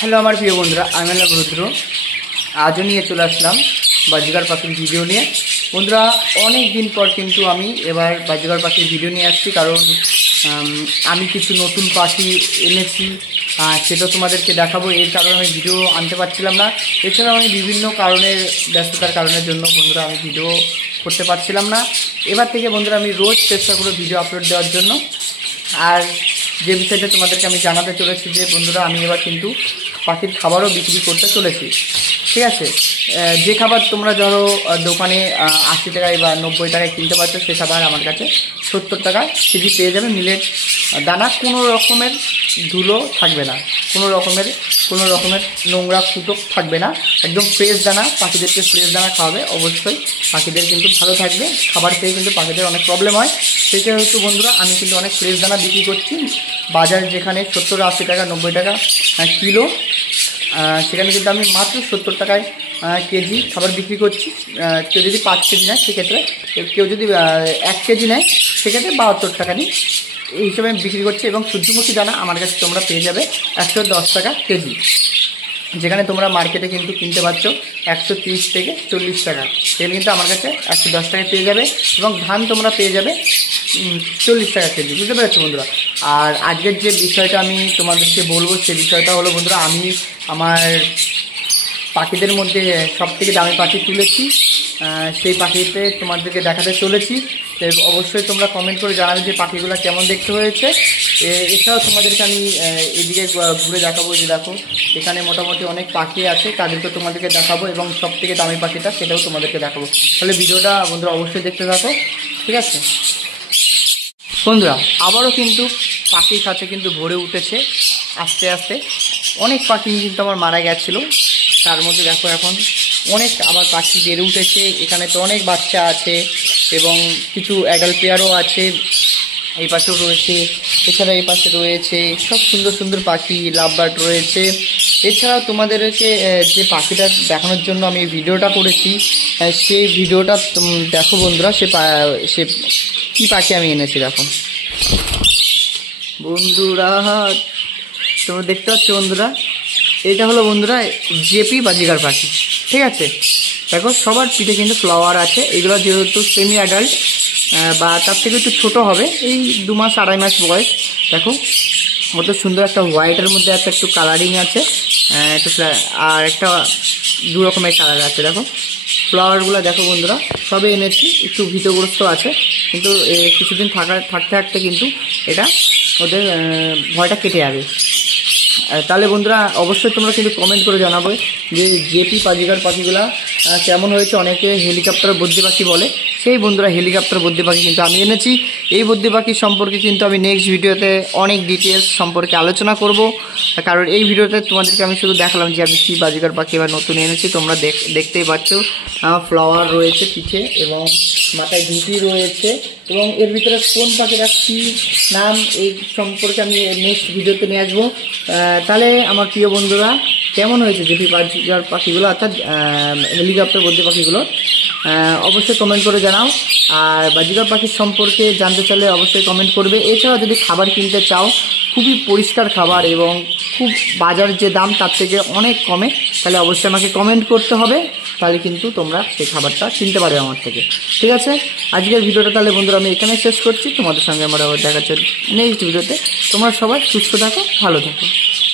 Hello আমার প্রিয় বন্ধুরা, আমি হলাম রুদ্র। আজও নিয়ে চলে আসলাম বাজিগার পাখির ভিডিও নিয়ে। বন্ধুরা, অনেক দিন পর কিন্তু আমি এবার বাজিগার পাখির ভিডিও নিয়ে আসছি, কারণ আমি কিছু নতুন পাখি এনেছি, সেটা তোমাদেরকে দেখাবো। এর কারণে আমি ভিডিও আনতে পারছিলাম না। এছাড়াও আমি বিভিন্ন কারণের ব্যস্ততার কারণের জন্য বন্ধুরা আমি ভিডিও করতে পারছিলাম না। এবার থেকে বন্ধুরা আমি রোজ চেষ্টা করব ভিডিও আপলোড দেওয়ার জন্য। আর যে বিষয়টা তোমাদেরকে আমি জানাতে চলেছি যে বন্ধুরা, আমি এবার কিন্তু পাখির খাবারও বিক্রি করতে চলেছি। ঠিক আছে, যে খাবার তোমরা ধরো দোকানে 80 টাকায় বা 90 টাকায় কিনতে পারছো, সে খাবার আমার কাছে 70 টাকা কেজি পেয়ে যাবে। মিলেট দানা, কোনো রকমের ধুলো থাকবে না, কোনো রকমের নোংরা ফুটো থাকবে না, একদম ফ্রেশ দানা। পাখিদেরকে ফ্রেশ দানা খাওয়াবে, অবশ্যই পাখিদের কিন্তু ভালো থাকবে। খাবার খেয়ে কিন্তু পাখিদের অনেক প্রবলেম হয়, সেটা হচ্ছে বন্ধুরা আমি কিন্তু অনেক ফ্রেশ দানা বিক্রি করছি। বাজার যেখানে 70, 80 টাকা, 90 টাকা কিলো, সেখানে কিন্তু আমি মাত্র 70 টাকায় কেজি খাবার বিক্রি করছি। কেউ যদি 5 কেজি নেয় সেক্ষেত্রে, কেউ যদি 1 কেজি নেয় সেক্ষেত্রে 72 টাকা নিই, এই হিসেবে আমি বিক্রি করছি। এবং সূর্যমুখী দানা আমার কাছে তোমরা পেয়ে যাবে 110 টাকা কেজি, যেখানে তোমরা মার্কেটে কিন্তু কিনতে পারছো 130 থেকে 40 টাকা। সেখানে কিন্তু আমার কাছে 110 টাকায় পেয়ে যাবে। এবং ধান তোমরা পেয়ে যাবে 40 টাকা কেজি। বুঝতে পেরেছো বন্ধুরা? আর আজকের যে বিষয়টা আমি তোমাদেরকে বলবো, সে বিষয়টা হলো বন্ধুরা, আমি আমার পাখিদের মধ্যে সবথেকে দামি পাখি তুলেছি, সেই পাখিতে তোমাদেরকে দেখাতে চলেছি। অবশ্যই তোমরা কমেন্ট করে জানাবে যে পাখিগুলো কেমন দেখতে হয়েছে। এছাড়াও তোমাদেরকে আমি এদিকে ঘুরে দেখাবো, যে দেখো এখানে মোটামুটি অনেক পাখি আছে, তাদেরকে তোমাদেরকে দেখাবো। এবং সবথেকে দামি পাখিটা সেটাও তোমাদেরকে দেখাবো। তাহলে ভিডিওটা বন্ধুরা অবশ্যই দেখতে থাকো, ঠিক আছে বন্ধুরা? আবারও কিন্তু পাখির কাছে কিন্তু ভরে উঠেছে আস্তে আস্তে। অনেক পাখি কিন্তু আমার মারা গেছিলো, তার মধ্যে দেখো এখন অনেক আবার পাখি বেড়ে উঠেছে। এখানে তো অনেক বাচ্চা আছে এবং কিছু অ্যাডাল্ট পেয়ারও আছে, এই পাশেও রয়েছে। এছাড়া এই পাশে রয়েছে সব সুন্দর সুন্দর পাখি, লাভ বার্ড রয়েছে। এছাড়াও তোমাদেরকে যে পাখিটা দেখানোর জন্য আমি ভিডিওটা করেছি, সেই ভিডিওটা দেখো বন্ধুরা। সে কী পাখি আমি এনেছি দেখো বন্ধুরা, তোমরা দেখতে পাচ্ছ বন্ধুরা, এটা হলো বন্ধুরা জেপি বাজিগার পাখি। ঠিক আছে, দেখো সবার পিঠে কিন্তু ফ্লাওয়ার আছে। এগুলো যেহেতু সেমি অ্যাডাল্ট বা তার থেকে একটু ছোটো হবে, এই 2 মাস 2.5 মাস বয়স। দেখো কত সুন্দর একটা হোয়াইটের মধ্যে একটা একটু কালারিং আছে, একটু আর একটা 2 রকমের কালার আছে। দেখো ফ্লাওয়ারগুলো দেখো বন্ধুরা, সবে এনেছি, একটু ভীতগ্রস্ত আছে, কিন্তু কিছুদিন থাকতে থাকতে কিন্তু এটা ওদের ভয়টা কেটে যাবে। তাহলে বন্ধুরা অবশ্যই তোমরা কিন্তু কমেন্ট করে জানাবে যে জেপি বাজিগার পাখিগুলা কেমন হয়েছে। অনেকে হেলিকপ্টার বদ্রি পাখি বলে, সেই বন্ধুরা হেলিকপ্টার বদ্রি পাখি কিন্তু আমি এনেছি। এই বদ্রি পাখি সম্পর্কে কিন্তু আমি নেক্সট ভিডিওতে অনেক ডিটেলস সম্পর্কে আলোচনা করব, কারণ এই ভিডিওতে তোমাদেরকে আমি শুধু দেখালাম যে আমি কী বাজিগার পাখি এবার নতুন এনেছি। তোমরা দেখতেই পাচ্ছ ফ্লাওয়ার রয়েছে পিঠে এবং মাথায় ধুতি রয়েছে। এবং এর ভিতরে কোন পাখিটা কী নাম, এই সম্পর্কে আমি নেক্সট ভিডিওতে নিয়ে আসবো। তাহলে আমার প্রিয় বন্ধুরা, কেমন হয়েছে জেপি বাজিগার পাখিগুলো অর্থাৎ হেলিকপ্টার বদ্রি পাখিগুলো, অবশ্যই কমেন্ট করে জানাও। আর বাজিগার পাখির সম্পর্কে জানতে চাইলে অবশ্যই কমেন্ট করবে। এছাড়াও যদি খাবার কিনতে চাও, খুবই পরিষ্কার খাবার এবং খুব বাজার যে দাম তার থেকে অনেক কমে, তাহলে অবশ্যই আমাকে কমেন্ট করতে হবে, তাহলে কিন্তু তোমরা সেই খাবারটা কিনতে পারবে আমার থেকে। ঠিক আছে, আজকের ভিডিওটা তাহলে বন্ধুরা আমি এখানে শেষ করছি। তোমাদের সঙ্গে আমরা দেখা হচ্ছে নেক্সট ভিডিওতে। তোমরা সবাই সুস্থ থাকো, ভালো থাকো।